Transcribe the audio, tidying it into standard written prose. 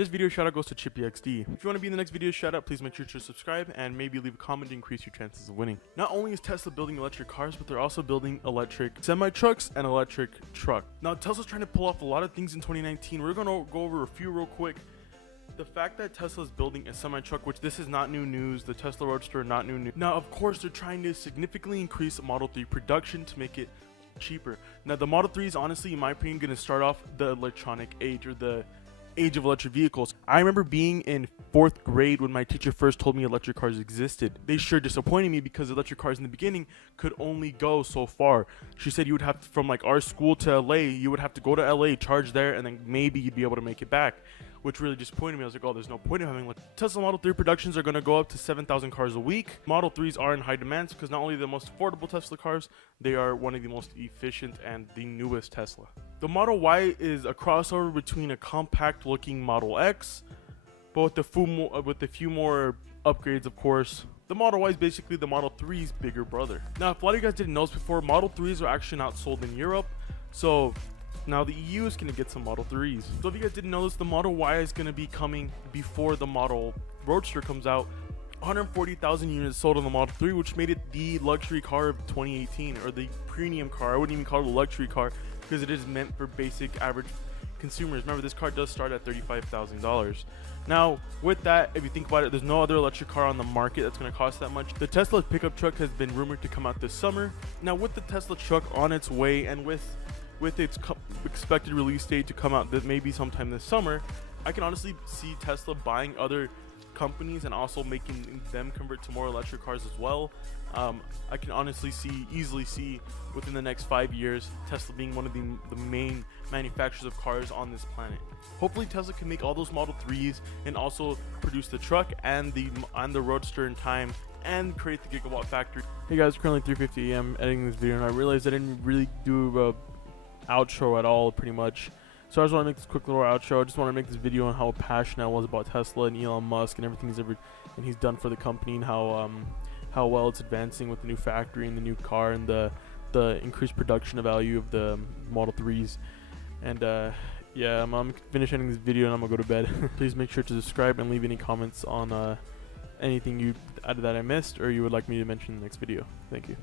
This video shout out goes to ChippyXD. If you want to be in the next video shout out, please make sure to subscribe and maybe leave a comment to increase your chances of winning. Not only is Tesla building electric cars, but they're also building electric semi-trucks and electric truck. Now Tesla's trying to pull off a lot of things in 2019. We're going to go over a few real quick. The fact that Tesla is building a semi-truck, which this is not new news, the Tesla Roadster, not new news. Now, of course, they're trying to significantly increase Model 3 production to make it cheaper. Now, the Model 3 is honestly, in my opinion, going to start off the electronic age, or the age of electric vehicles. I remember being in 4th grade when my teacher first told me electric cars existed. They sure disappointed me because electric cars in the beginning could only go so far. She said you would have to, from like our school to LA, you would have to go to LA, charge there, and then maybe you'd be able to make it back, which really disappointed me. I was like, oh, there's no point in having Tesla Model 3 productions are going to go up to 7,000 cars a week. Model 3s are in high demand because not only the most affordable Tesla cars, they are one of the most efficient and the newest Tesla. The Model Y is a crossover between a compact looking Model X, but with a few more upgrades, of course. The Model Y is basically the Model 3's bigger brother. Now, if a lot of you guys didn't know this before, Model 3s are actually not sold in Europe, so now the EU is going to get some Model 3s. So if you guys didn't know this, the Model Y is going to be coming before the Model Roadster comes out. 140,000 units sold on the Model 3, which made it the luxury car of 2018, or the premium car. I wouldn't even call it a luxury car because it is meant for basic average consumers. Remember, this car does start at $35,000. Now, with that, if you think about it, there's no other electric car on the market that's going to cost that much. The Tesla pickup truck has been rumored to come out this summer. Now, with the Tesla truck on its way and with its expected release date to come out maybe sometime this summer, I can honestly see Tesla buying other companies and also making them convert to more electric cars as well. I can honestly easily see within the next 5 years Tesla being one of the main manufacturers of cars on this planet. Hopefully Tesla can make all those Model 3s and also produce the truck and the Roadster in time and create the gigawatt factory. Hey guys, currently 3:50 AM editing this video, and I realized I didn't really do a outro at all, pretty much. So I just want to make this quick little outro. I just want to make this video on how passionate I was about Tesla and Elon Musk and everything he's done for the company, and how well it's advancing with the new factory and the new car and the increased production value of the Model 3s. And yeah, I'm finishing this video and I'm gonna go to bed. Please make sure to subscribe and leave any comments on anything that I missed or you would like me to mention in the next video. Thank you.